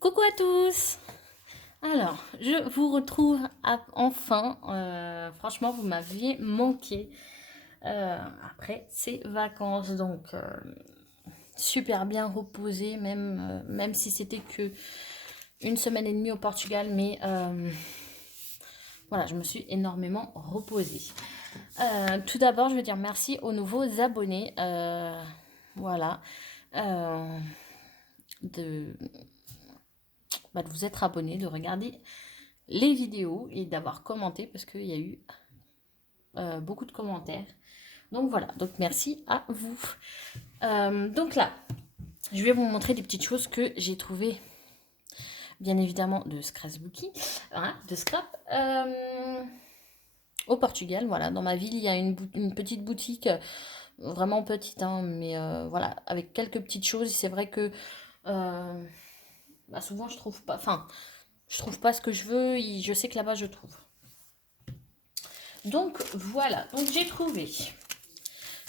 Coucou à tous! Alors, je vous retrouve enfin. Franchement, vous m'aviez manqué après ces vacances. Donc, super bien reposé, même si c'était que une semaine et demie au Portugal. Mais voilà, je me suis énormément reposée. Tout d'abord, je veux dire merci aux nouveaux abonnés. Voilà. Euh, de, de vous être abonné, de regarder les vidéos et d'avoir commenté parce qu'il y a eu beaucoup de commentaires. Donc voilà, donc merci à vous. Donc là, je vais vous montrer des petites choses que j'ai trouvées, bien évidemment, de scrapbooking, hein, de scrap. Au Portugal, voilà, dans ma ville, il y a une petite boutique, vraiment petite, hein, mais voilà, avec quelques petites choses. C'est vrai que souvent je trouve pas, enfin, je trouve pas ce que je veux. Je sais que là-bas je trouve. Donc voilà, donc j'ai trouvé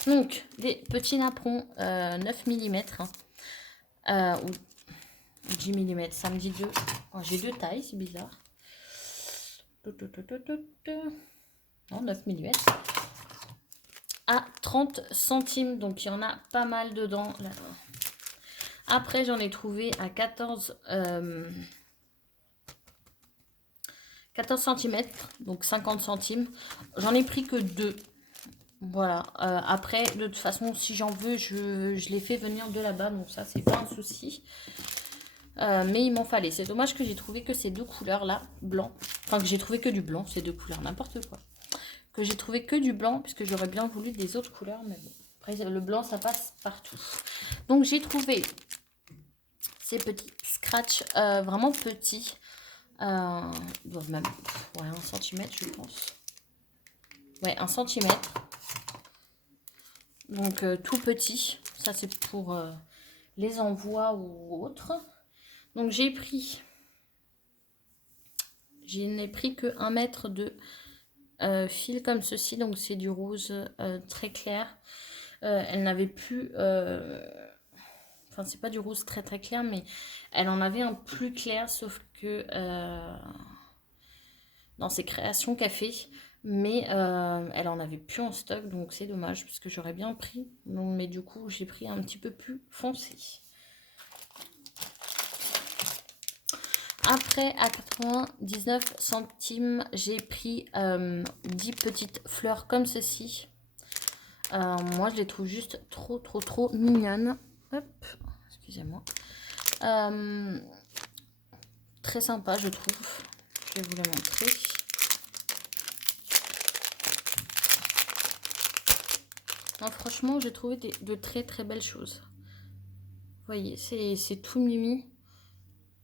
donc des petits napperons 9 mm ou 10 mm, ça me dit deux. Oh, j'ai deux tailles, c'est bizarre. Non, 9 mm à 30 centimes, donc il y en a pas mal dedans. Là. Après, j'en ai trouvé à 14 cm, donc 50 centimes. J'en ai pris que deux. Voilà. Après, de toute façon, si j'en veux, je les fais venir de là-bas, donc ça, c'est pas un souci. Mais il m'en fallait. C'est dommage que j'ai trouvé que ces deux couleurs-là, blanc. Enfin, que j'ai trouvé que du blanc, ces deux couleurs, n'importe quoi. Que j'ai trouvé que du blanc, puisque j'aurais bien voulu des autres couleurs, mais bon. Après, le blanc, ça passe partout. Donc, j'ai trouvé ces petits scratchs vraiment petits. Ils doivent même... Ouais, 1 centimètre, je pense. Ouais, 1 centimètre. Donc, tout petit. Ça, c'est pour les envois ou autres. Donc, je n'ai pris que 1 mètre de fil comme ceci. Donc, c'est du rose très clair. Elle n'avait plus... Enfin, c'est pas du rose très très clair, mais elle en avait un plus clair, sauf que dans ses créations qu'elle fait, mais elle en avait plus en stock, donc c'est dommage, puisque j'aurais bien pris. Donc, mais du coup, j'ai pris un petit peu plus foncé. Après, à 99 centimes, j'ai pris 10 petites fleurs comme ceci. Moi, je les trouve juste trop mignonnes. Hop, excusez-moi. Très sympa, je trouve. Je vais vous les montrer. Non, franchement, j'ai trouvé de très belles choses. Vous voyez, c'est tout mimi.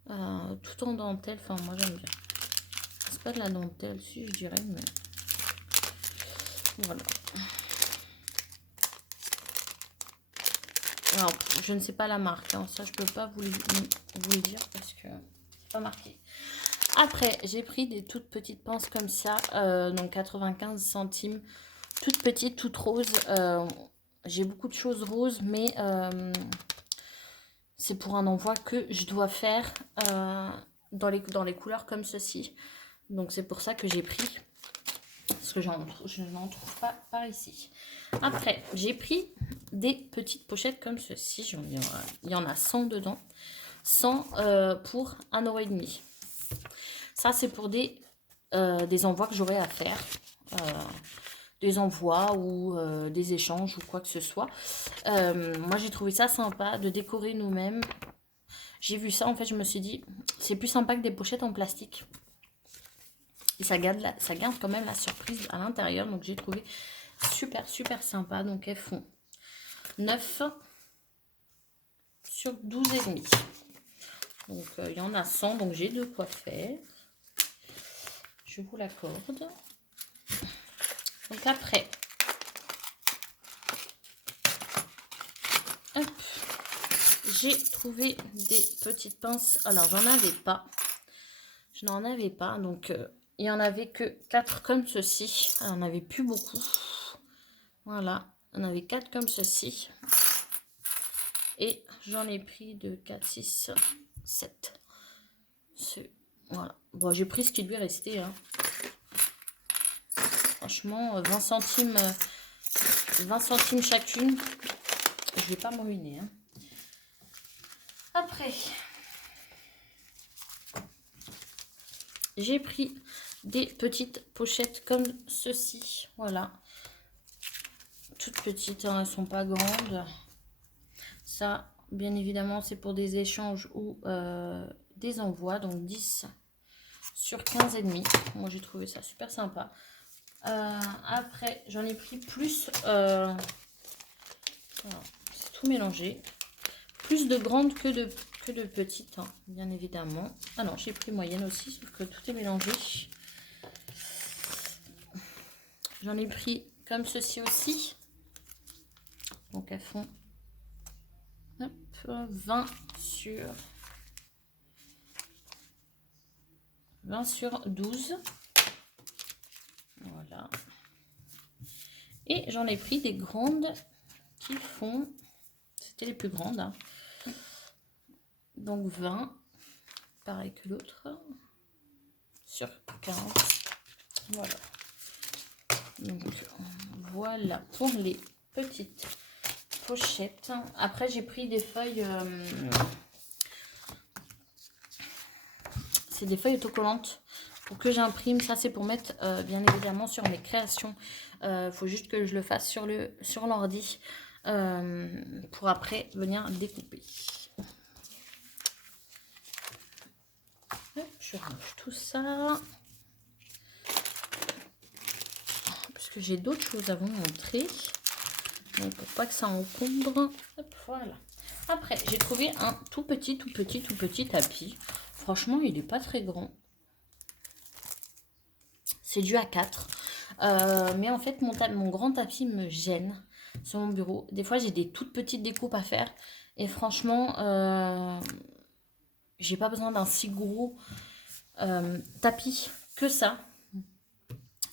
Tout en dentelle. Enfin, moi, j'aime bien. C'est pas de la dentelle, si, je dirais, mais... Voilà. Alors, je ne sais pas la marque. Hein. Ça, je peux pas vous le dire parce que c'est pas marqué. Après, j'ai pris des toutes petites pinces comme ça. Donc, 95 centimes. Toutes petites, toutes roses. J'ai beaucoup de choses roses, mais c'est pour un envoi que je dois faire dans les couleurs comme ceci. Donc, c'est pour ça que j'ai pris. Parce que je n'en trouve pas par ici. Après, j'ai pris des petites pochettes comme ceci. Il y en a 100 dedans. 100 pour 1,50 €. Ça, c'est pour des envois que j'aurai à faire. Des envois ou des échanges ou quoi que ce soit. Moi, j'ai trouvé ça sympa de décorer nous-mêmes. J'ai vu ça, en fait, je me suis dit, c'est plus sympa que des pochettes en plastique. Et ça garde quand même la surprise à l'intérieur. Donc, j'ai trouvé super sympa. Donc, elles font 9 sur 12,5. Donc, il y en a 100. Donc, j'ai de quoi faire. Je vous l'accorde. Donc, après, hop, j'ai trouvé des petites pinces. Alors, j'en avais pas. Je n'en avais pas. Donc, il n'y en avait que 4 comme ceci. Il n'y en avait plus beaucoup. Voilà. On avait 4 comme ceci. Et j'en ai pris de 4, 6, 7. Voilà. Bon, j'ai pris ce qui lui est resté. Hein. Franchement, 20 centimes, 20 centimes chacune. Je vais pas me ruiner. Hein. Après, j'ai pris des petites pochettes comme ceci. Voilà. Toutes petites, hein, elles sont pas grandes. Ça, bien évidemment, c'est pour des échanges ou des envois. Donc 10 sur 15 et demi. Moi, j'ai trouvé ça super sympa. Après, j'en ai pris plus. C'est tout mélangé. Plus de grandes que de petites, hein, bien évidemment. Ah non, j'ai pris moyenne aussi, sauf que tout est mélangé. J'en ai pris comme ceci aussi. Donc elles font hop, 20 sur 12. Voilà. Et j'en ai pris des grandes qui font... C'était les plus grandes. Hein. Donc 20. Pareil que l'autre. Sur 40. Voilà. Donc voilà pour les petites pochettes. Après j'ai pris des feuilles... c'est des feuilles autocollantes pour que j'imprime. Ça c'est pour mettre bien évidemment sur mes créations. Faut juste que je le fasse sur l'ordi pour après venir découper. Hop, je range tout ça parce que j'ai d'autres choses à vous montrer. Donc pour pas que ça encombre. Hop, voilà. Après j'ai trouvé un tout petit tapis. Franchement il est pas très grand. C'est du A4. Mais en fait, mon grand tapis me gêne sur mon bureau. Des fois, j'ai des toutes petites découpes à faire. Et franchement, j'ai pas besoin d'un si gros tapis que ça.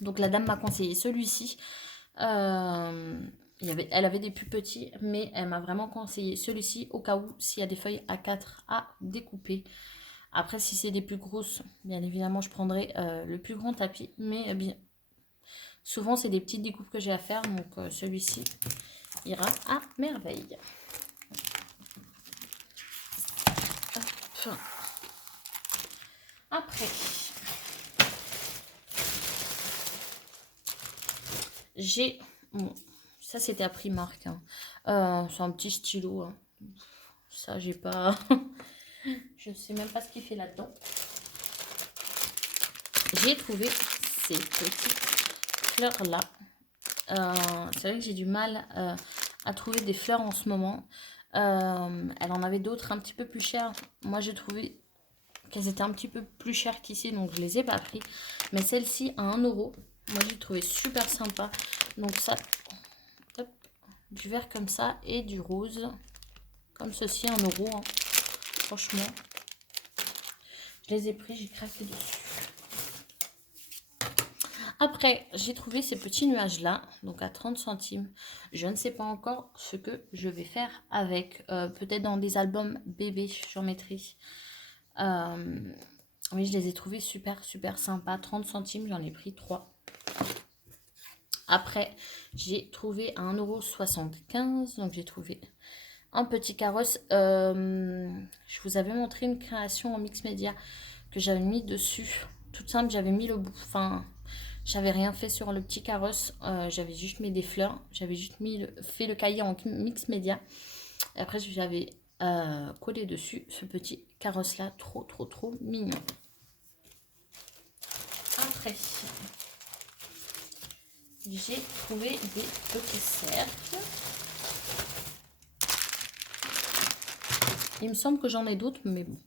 Donc, la dame m'a conseillé celui-ci. Elle avait des plus petits, mais elle m'a vraiment conseillé celui-ci au cas où s'il y a des feuilles A4 à découper. Après, si c'est des plus grosses, bien évidemment, je prendrai le plus grand tapis. Mais bien, souvent, c'est des petites découpes que j'ai à faire. Donc, celui-ci ira à merveille. Hop. Après, j'ai... Bon, ça, c'était à Primark. Hein. C'est un petit stylo. Hein. Ça, j'ai pas... Je ne sais même pas ce qu'il fait là-dedans. J'ai trouvé ces petites fleurs-là. C'est vrai que j'ai du mal à trouver des fleurs en ce moment. Elle en avait d'autres un petit peu plus chères. Moi, j'ai trouvé qu'elles étaient un petit peu plus chères qu'ici, donc je les ai pas pris. Mais celle-ci à 1 euro, moi j'ai trouvé super sympa. Donc ça, hop, du vert comme ça et du rose, comme ceci, 1 euro. Hein. Franchement, je les ai pris, j'ai craqué dessus. Après, j'ai trouvé ces petits nuages-là, donc à 30 centimes. Je ne sais pas encore ce que je vais faire avec. Peut-être dans des albums bébés, j'en mettrai. Oui, je les ai trouvés super sympas. 30 centimes, j'en ai pris 3. Après, j'ai trouvé à 1,75 €. Donc, j'ai trouvé un petit carrosse. Je vous avais montré une création en mix média que j'avais mis dessus. Toute simple, j'avais mis le bout. Enfin, j'avais rien fait sur le petit carrosse. J'avais juste mis des fleurs. J'avais juste fait le cahier en mix média. Et après, j'avais collé dessus ce petit carrosse là. Trop mignon. Après, j'ai trouvé des petits cercles. Il me semble que j'en ai d'autres, mais bon.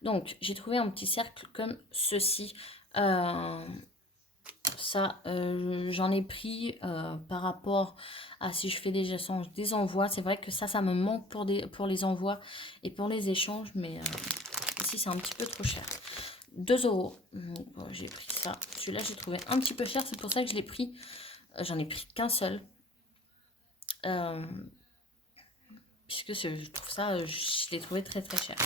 Donc, j'ai trouvé un petit cercle comme ceci. Ça, j'en ai pris par rapport à si je fais des échanges, des envois. C'est vrai que ça me manque pour les envois et pour les échanges, mais ici, c'est un petit peu trop cher. 2 €. Donc, j'ai pris ça. Celui-là, j'ai trouvé un petit peu cher. C'est pour ça que je l'ai pris. J'en ai pris qu'un seul. Puisque je trouve ça, je l'ai trouvé très cher.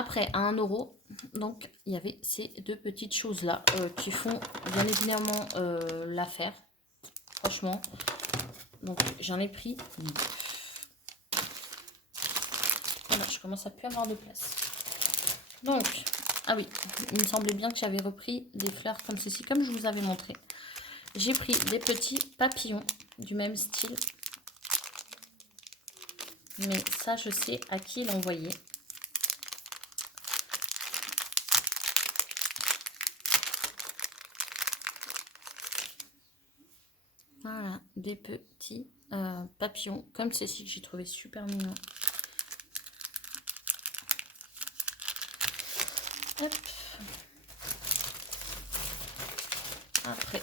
Après, à 1 €, donc il y avait ces deux petites choses-là qui font bien évidemment l'affaire. Franchement. Donc j'en ai pris. Voilà, je commence à plus avoir de place. Donc, ah oui, il me semblait bien que j'avais repris des fleurs comme ceci, comme je vous avais montré. J'ai pris des petits papillons du même style. Mais ça, je sais à qui l'envoyer. Voilà, des petits papillons comme ceci que j'ai trouvé super mignon. Hop. Après,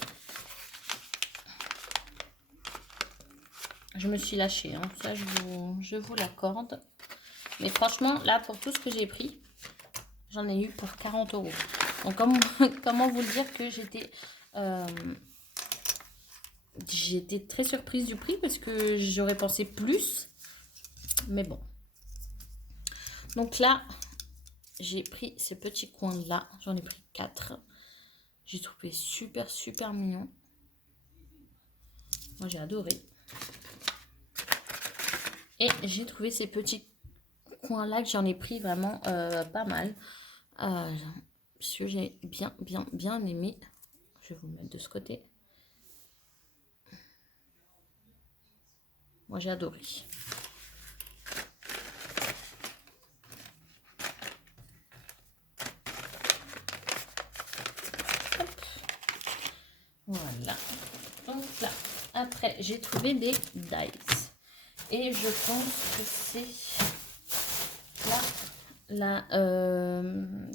je me suis lâchée, hein. Ça je vous l'accorde. Mais franchement, là, pour tout ce que j'ai pris, j'en ai eu pour 40 €. Donc, comment vous le dire que j'étais très surprise du prix parce que j'aurais pensé plus. Mais bon. Donc là, j'ai pris ces petits coins-là. J'en ai pris 4. J'ai trouvé super, super mignon. Moi, j'ai adoré. Et j'ai trouvé ces petits coins-là que j'en ai pris vraiment pas mal. Parce que j'ai bien, bien, bien aimé. Je vais vous le mettre de ce côté. Moi, j'ai adoré. Hop. Voilà. Donc là, après, j'ai trouvé des dice. Et je pense que c'est là.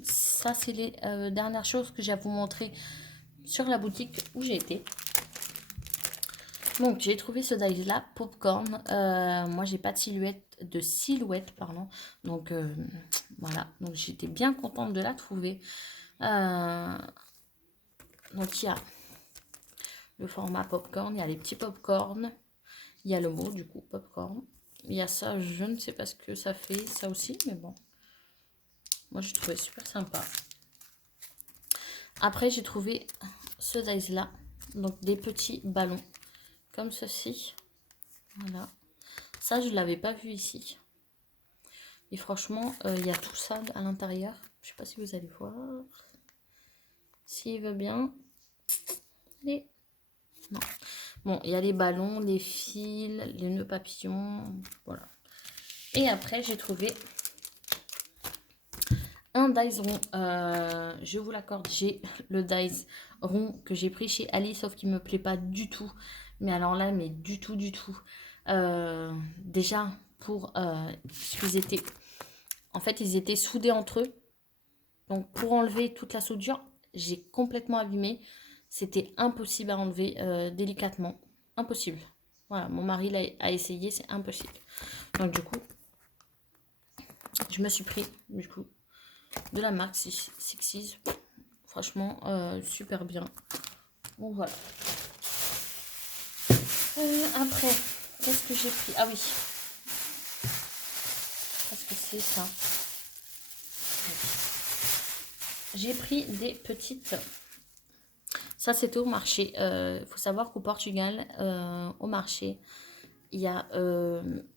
Ça, c'est les dernières choses que j'ai à vous montrer sur la boutique où j'ai été. Donc, j'ai trouvé ce dice-là, Popcorn. Moi, j'ai pas de silhouette, pardon. Donc, voilà. Donc, j'étais bien contente de la trouver. Donc, il y a le format Popcorn, il y a les petits Popcorn. Il y a le mot, du coup, Popcorn. Il y a ça, je ne sais pas ce que ça fait, ça aussi, mais bon. Moi, j'ai trouvé super sympa. Après, j'ai trouvé ce dice-là. Donc, des petits ballons, comme ceci. Voilà. Ça, je ne l'avais pas vu ici. Et franchement, il y a tout ça à l'intérieur. Je ne sais pas si vous allez voir. S'il veut bien. Et... non. Bon, il y a les ballons, les fils, les nœuds papillons. Voilà. Et après, j'ai trouvé un dice rond. Je vous l'accorde, j'ai le dice rond que j'ai pris chez Ali, sauf qu'il ne me plaît pas du tout. Mais alors là, mais du tout, du tout. Déjà, qu'ils étaient... En fait, ils étaient soudés entre eux. Donc, pour enlever toute la soudure, j'ai complètement abîmé. C'était impossible à enlever délicatement. Impossible. Voilà, mon mari a essayé, c'est impossible. Donc, du coup, je me suis pris, du coup, de la marque Sixes. Franchement, super bien. Donc, voilà. Après, qu'est-ce que j'ai pris? Ah oui. Qu'est-ce que c'est ça? J'ai pris des petites... Ça, c'était au marché. Il faut savoir qu'au Portugal, au marché, il y a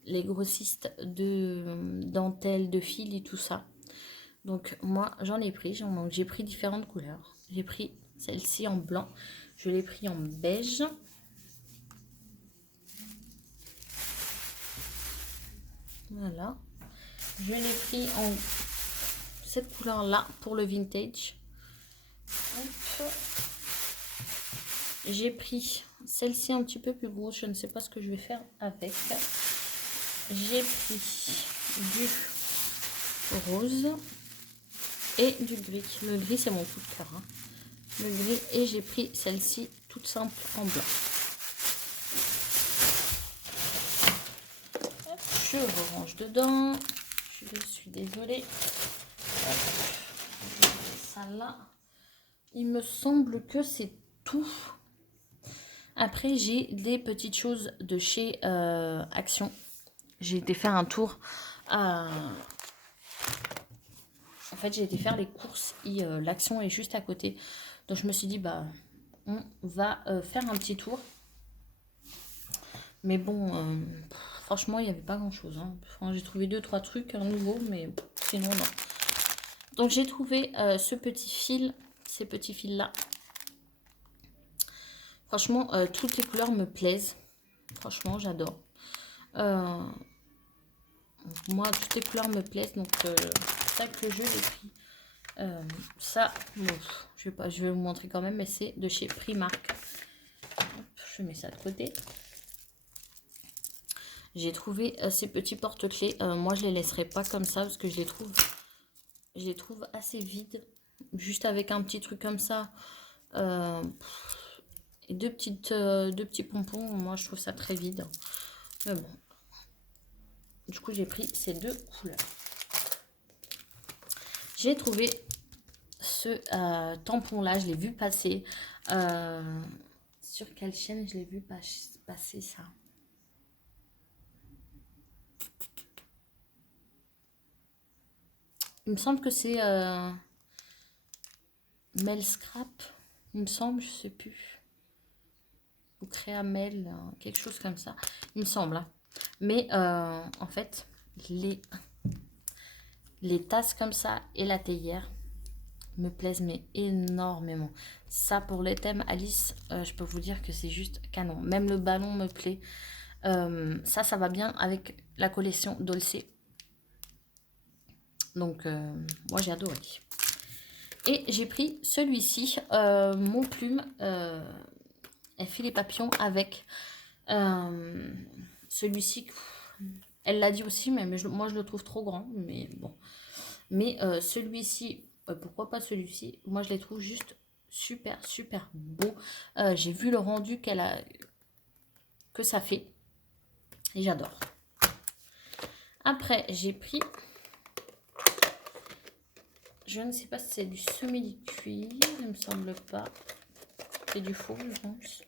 les grossistes de dentelle, de fil et tout ça. Donc, moi, j'en ai pris. J'ai pris différentes couleurs. J'ai pris celle-ci en blanc. Je l'ai pris en beige. Voilà. Je l'ai pris en cette couleur-là pour le vintage. Hop. J'ai pris celle-ci un petit peu plus grosse. Je ne sais pas ce que je vais faire avec. J'ai pris du rose et du gris. Le gris, c'est mon coup de cœur. Hein. Le gris. Et j'ai pris celle-ci toute simple en blanc. Hop, je range dedans. Je suis désolée. Ça là. Il me semble que c'est tout. Après, j'ai des petites choses de chez Action. J'ai été faire un tour à fait, j'ai été faire les courses et l'Action est juste à côté. Donc, je me suis dit, bah, on va faire un petit tour. Mais bon, franchement, il n'y avait pas grand-chose. Hein. Enfin, j'ai trouvé 2-3 trucs nouveaux, mais sinon, non. Donc, j'ai trouvé ce petit fil, ces petits fils-là. Franchement, toutes les couleurs me plaisent. Franchement, j'adore. Moi, toutes les couleurs me plaisent, donc c'est ça que je l'ai pris. Ça, bon, je vais vous montrer quand même, mais c'est de chez Primark. Hop, je mets ça de côté. J'ai trouvé ces petits porte-clés. Moi, je les laisserai pas comme ça parce que je les trouve assez vides. Juste avec un petit truc comme ça. Et deux petits pompons. Moi, je trouve ça très vide. Mais bon. Du coup, j'ai pris ces 2 couleurs. J'ai trouvé ce tampon-là. Je l'ai vu passer. Sur quelle chaîne je l'ai vu passer ça? Il me semble que c'est Mel Scrap. Il me semble, je sais plus. Ou Créamel, quelque chose comme ça. Il me semble. Hein. Mais en fait, les tasses comme ça et la théière me plaisent mais énormément. Ça, pour les thèmes Alice, je peux vous dire que c'est juste canon. Même le ballon me plaît. Ça va bien avec la collection Dolce. Donc, moi, j'ai adoré. Et j'ai pris celui-ci, mon plume, elle fait les papillons avec celui-ci. Elle l'a dit aussi, mais moi, je le trouve trop grand. Mais bon. Mais celui-ci, pourquoi pas celui-ci? Moi, je les trouve juste super, super beaux. J'ai vu le rendu que ça fait. Et j'adore. Après, j'ai pris... Je ne sais pas si c'est du semi-cuir, il me semble pas. C'est du faux, je pense.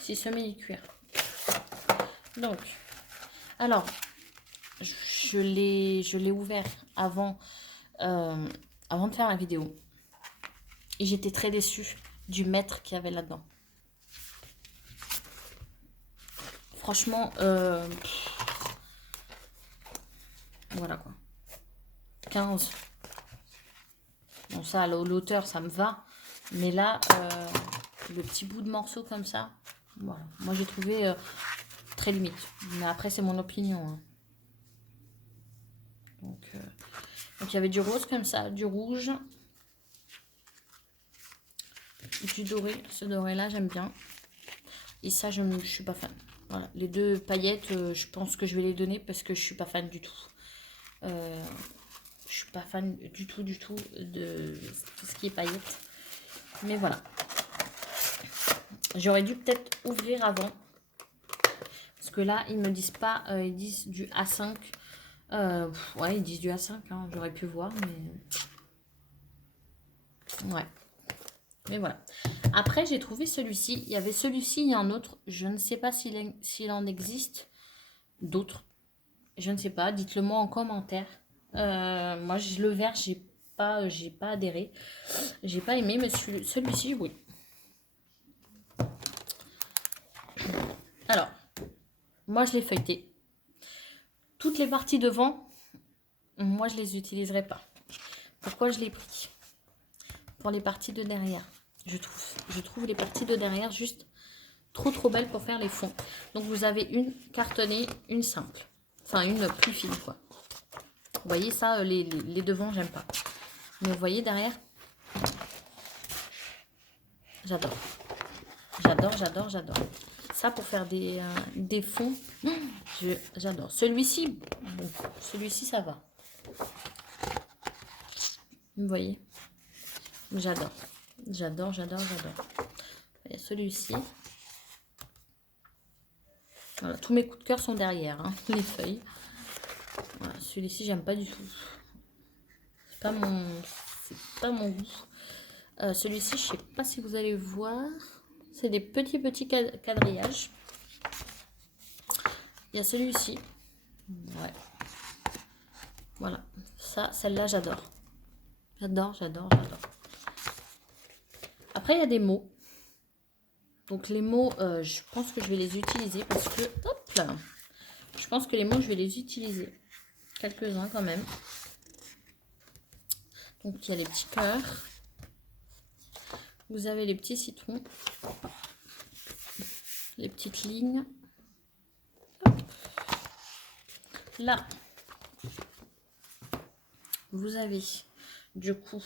C'est semi-cuir. Donc, alors, je l'ai ouvert avant de faire la vidéo. Et j'étais très déçue du mètre qu'il y avait là-dedans. Franchement, voilà quoi. 15. Bon, ça, l'auteur, ça me va. Mais là, le petit bout de morceau comme ça, voilà. Moi, j'ai trouvé très limite. Mais après, c'est mon opinion. Hein. Donc, il y avait du rose comme ça, du rouge, du doré. Ce doré-là, j'aime bien. Et ça, je suis pas fan. Voilà. Les 2 paillettes, je pense que je vais les donner parce que je suis pas fan du tout. Je suis pas fan du tout de tout ce qui est paillettes. Mais voilà. J'aurais dû peut-être ouvrir avant. Parce que là, ils me disent pas, ils disent du A5. Ouais, ils disent du A5, hein, j'aurais pu voir, mais... Ouais. Mais voilà. Après, j'ai trouvé celui-ci. Il y avait celui-ci et un autre. Je ne sais pas s'il en existe d'autres. Je ne sais pas. Dites-le moi en commentaire. Moi, le vert, j'ai pas adhéré. J'ai pas aimé, mais celui-ci, oui. Alors, moi, je l'ai feuilleté. Toutes les parties devant, moi, je les utiliserai pas. Pourquoi je l'ai pris? Pour les parties de derrière. Je trouve les parties de derrière juste trop belles pour faire les fonds. Donc, vous avez une cartonnée, une simple. Enfin, une plus fine, quoi. Vous voyez, ça, les devants, j'aime pas. Mais vous voyez, derrière, j'adore. J'adore. Ça, pour faire des fonds, j'adore. Celui-ci, bon, celui-ci, ça va. Vous voyez? J'adore. Il y a celui-ci. Voilà, tous mes coups de cœur sont derrière, hein, les feuilles. Voilà, celui-ci, j'aime pas du tout. C'est pas mon goût. Celui-ci, je sais pas si vous allez voir. C'est des petits quadrillages. Il y a celui-ci. Ouais. Voilà. Ça, celle-là, j'adore. J'adore, j'adore, j'adore. Après, il y a des mots. Donc, les mots, je pense que je vais les utiliser parce que... Hop là. Je pense que les mots, je vais les utiliser. Quelques-uns quand même. Donc, il y a les petits cœurs. Vous avez les petits citrons. Les petites lignes. Hop. Là, vous avez du coup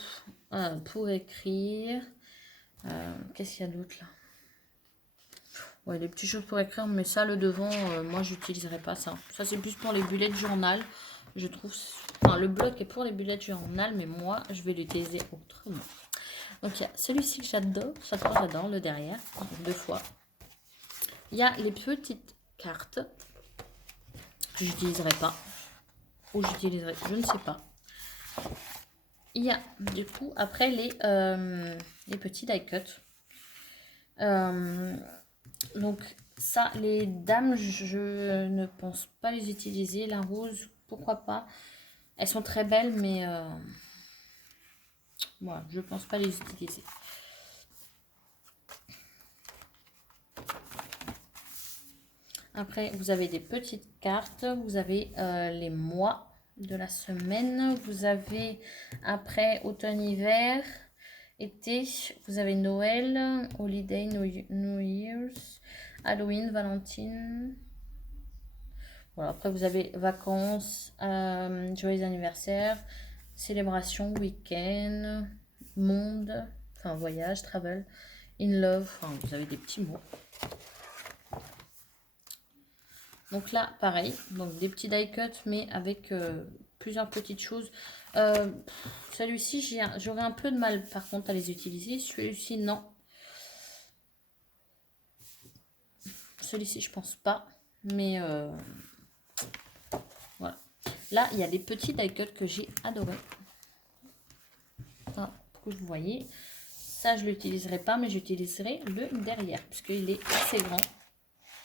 pour écrire. Qu'est-ce qu'il y a d'autre là? Ouais, les petites choses pour écrire, mais ça, le devant, moi, j'utiliserai pas ça. Ça, c'est plus pour les bullets de journal. Je trouve... Enfin, le bloc est pour les bullets de journal, mais moi, je vais l'utiliser autrement. Donc, il y a celui-ci que j'adore. J'adore, le derrière. Deux fois. Il y a les petites cartes que j'utiliserai pas. Ou j'utiliserai, je ne sais pas. Il y a, du coup, après, les petits die cut. Donc, ça, les dames, je ne pense pas les utiliser. La rose, pourquoi pas. Elles sont très belles, mais voilà, je ne pense pas les utiliser. Après, vous avez des petites cartes. Vous avez les mois de la semaine. Vous avez, après, automne-hiver, été. Vous avez Noël, Holiday, New Year's, Halloween, Valentine. Voilà, après, vous avez vacances, joyeux anniversaire, célébration, week-end, monde, enfin voyage, travel, in love. Enfin, vous avez des petits mots. Donc là, pareil, donc des petits die cut, mais avec plusieurs petites choses. Celui-ci, j'aurais un peu de mal, par contre, à les utiliser. Celui-ci, non. Celui-ci, je pense pas. Mais voilà. Là, il y a des petits die cut que j'ai adoré. Ah, pour que vous voyez. Ça, je ne l'utiliserai pas, mais j'utiliserai le derrière, puisqu'il est assez grand.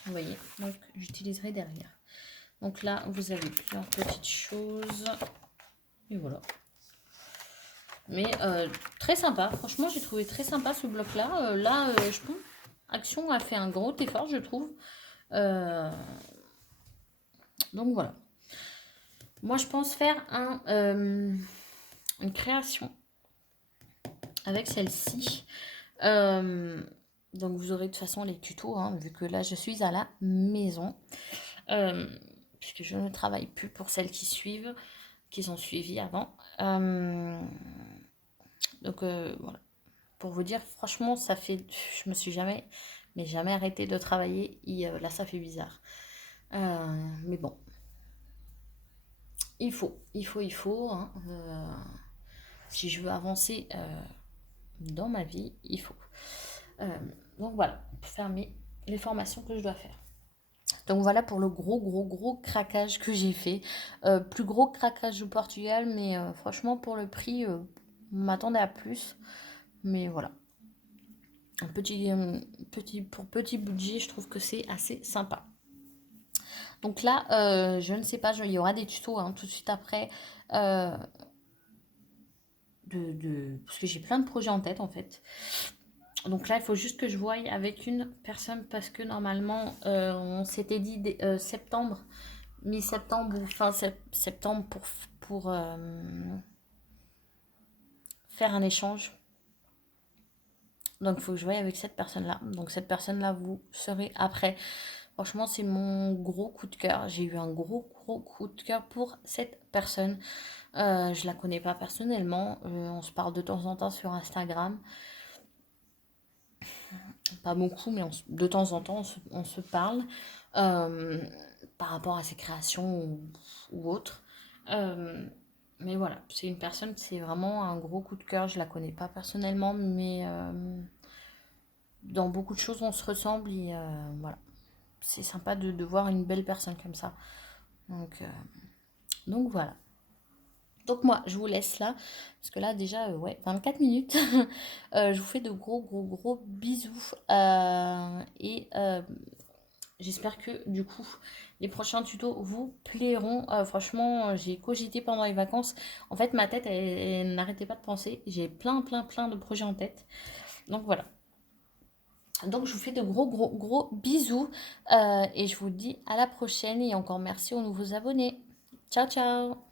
Vous voyez, donc j'utiliserai derrière. Donc là, vous avez plusieurs petites choses. Et voilà. Mais très sympa. Franchement, j'ai trouvé très sympa ce bloc-là. Je pense, Action a fait un gros effort, je trouve. Donc voilà. Moi, je pense faire une création avec celle-ci. Donc vous aurez de toute façon les tutos, hein, vu que là, je suis à la maison. Puisque je ne travaille plus pour celles qui suivent, qui ont suivi avant. Donc voilà. Pour vous dire, franchement, ça fait... Je me suis jamais arrêté de travailler. Et là, ça fait bizarre. Mais bon. Il faut. Hein, si je veux avancer dans ma vie, il faut. Donc voilà, pour faire les formations que je dois faire. Donc voilà pour le gros craquage que j'ai fait. Plus gros craquage au Portugal, mais franchement pour le prix, on m'attendait à plus. Mais voilà. Pour petit budget, je trouve que c'est assez sympa. Donc là, je ne sais pas, il y aura des tutos tout de suite après. Parce que j'ai plein de projets en tête en fait. Donc là, il faut juste que je voie avec une personne parce que normalement, on s'était dit septembre, mi-septembre ou fin septembre pour faire un échange. Donc, il faut que je voie avec cette personne-là. Donc, cette personne-là, vous serez après. Franchement, c'est mon gros coup de cœur. J'ai eu un gros coup de cœur pour cette personne. Je la connais pas personnellement. On se parle de temps en temps sur Instagram. Pas beaucoup, mais de temps en temps, on se parle par rapport à ses créations ou autres. Mais voilà, c'est une personne, c'est vraiment un gros coup de cœur. Je la connais pas personnellement, mais dans beaucoup de choses, on se ressemble et voilà. C'est sympa de voir une belle personne comme ça. Donc voilà. Donc moi, je vous laisse là, parce que là déjà, ouais, 24 minutes. Je vous fais de gros bisous. Et j'espère que du coup les prochains tutos vous plairont. Franchement, j'ai cogité pendant les vacances. En fait, ma tête, elle n'arrêtait pas de penser. J'ai plein de projets en tête. Donc voilà. Donc je vous fais de gros bisous et je vous dis à la prochaine et encore merci aux nouveaux abonnés. Ciao ciao.